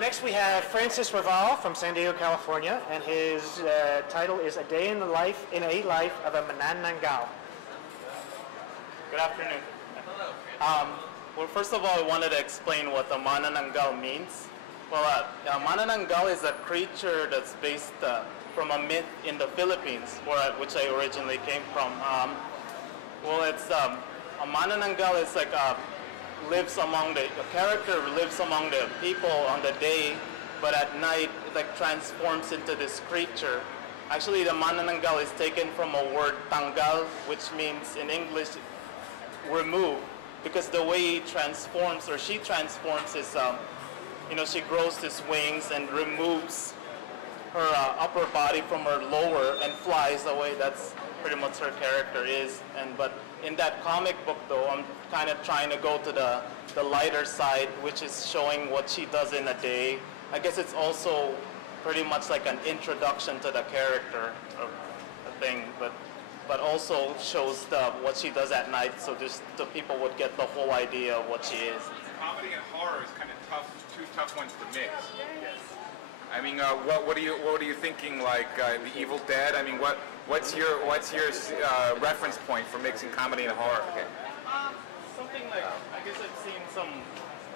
next we have Francis Raval from San Diego, California, and his title is A Day in a Life of a Manananggal. Good afternoon. Well, first of all, I wanted to explain what the Manananggal means. Well, Manananggal is a creature that's based from a myth in the Philippines, which I originally came from. Well, it's a Manananggal is like a character lives among the people on the day, but at night it like transforms into this creature. Actually, the Manananggal is taken from a word tanggal, which means in English remove, because the way he transforms or she transforms is, she grows these wings and removes her upper body from her lower and flies away. That's pretty much her character is. But in that comic book, though, I'm kind of trying to go to the lighter side, which is showing what she does in a day. I guess it's also pretty much like an introduction to the character of the thing, but also shows what she does at night, so just the people would get the whole idea of what she is. Comedy and horror is kind of tough, two tough ones to mix. Yes. I mean, what are you thinking? Like The Evil Dead? I mean, what's your reference point for mixing comedy and horror? Okay. Something like, I guess I've seen some.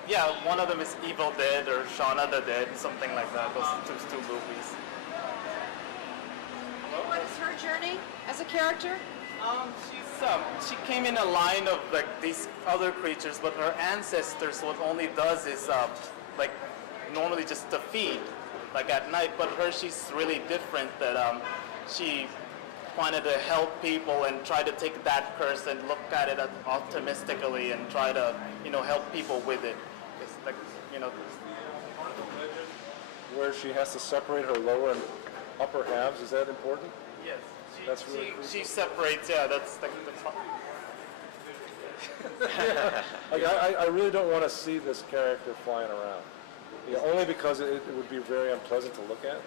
Yeah, one of them is Evil Dead or Shaun of the Dead, something like that. Those two movies. What is her journey as a character? She came in a line of like these other creatures, but her ancestors, what only does is like normally just to feed, like at night. But she's really different. That she wanted to help people and try to take that curse and look at it optimistically and try to help people with it. It's like where she has to separate her lower and upper halves. Is that important? Yes. That's really she separates. Yeah, that's the I really don't want to see this character flying around. Yeah, only because it would be very unpleasant to look at.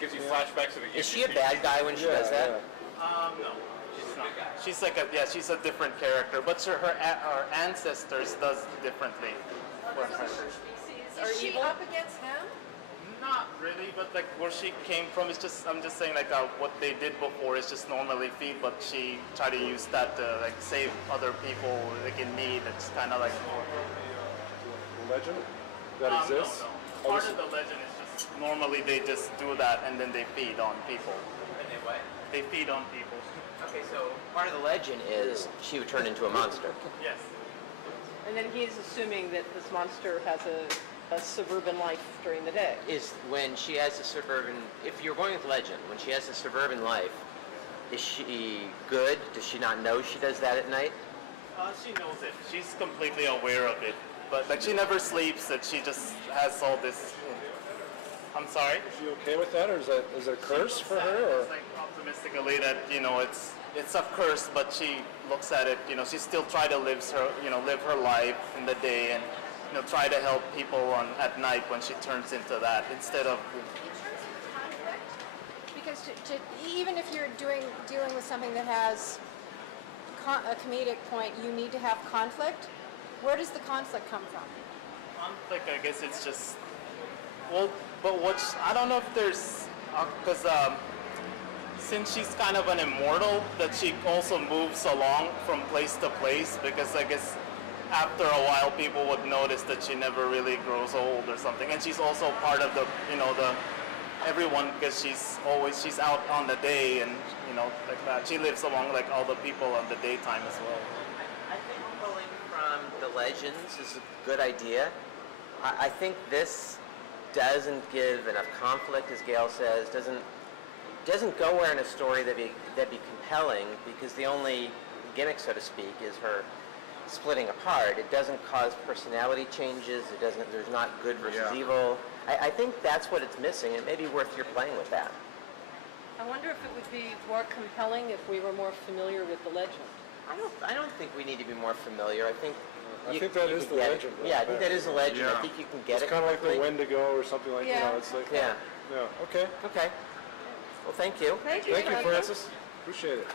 Gives you flashbacks of the. Is she a bad guy when she does that? No, she's not. She's like she's a different character, but her ancestors does differently. Is she up against him? Not really, but like where she came from is just, I'm just saying like what they did before is just normally feed, but she tried to use that to like save other people like in need. It's kind of like legend that exists. No. Part of the legend is just normally they just do that and then they feed on people. And they what? They feed on people. Okay, so part of the legend is she would turn into a monster. Yes. And then he's assuming that this monster has a suburban life during the day. Is when she has a suburban, if you're going with legend, when she has a suburban life, is she good? Does she not know she does that at night? She knows it. She's completely aware of it. But like she never sleeps, that she just has all this. I'm sorry? Is she okay with that, or is it a curse for her? Or? It's like optimistically that, it's a curse, but she looks at it, she still try to live her life in the day and try to help people at night when she turns into that instead of. In terms of conflict, because even if you're dealing with something that has a comedic point, you need to have conflict. Where does the conflict come from? Conflict, I guess it's just, but I don't know if there's, because since she's kind of an immortal, that she also moves along from place to place, because I guess after a while people would notice that she never really grows old or something. And she's also part of the everyone, because she's out on the day and like that. She lives among like all the people on the daytime as well. I think pulling from the legends is a good idea. I think this doesn't give enough conflict, as Gail says, doesn't go where in a story that'd be compelling, because the only gimmick, so to speak, is her splitting apart. It doesn't cause personality changes. There's not good versus evil. I think that's what it's missing. It may be worth your playing with that. I wonder if it would be more compelling if we were more familiar with the legend. I don't think we need to be more familiar. I think that is the legend. Yeah, I think that is the legend. Yeah. I think you can get it's it. It's kind of like the Wendigo or something like that. It's like yeah. Yeah. Okay. Okay. Well, thank you. Thank you, Francis. Appreciate it.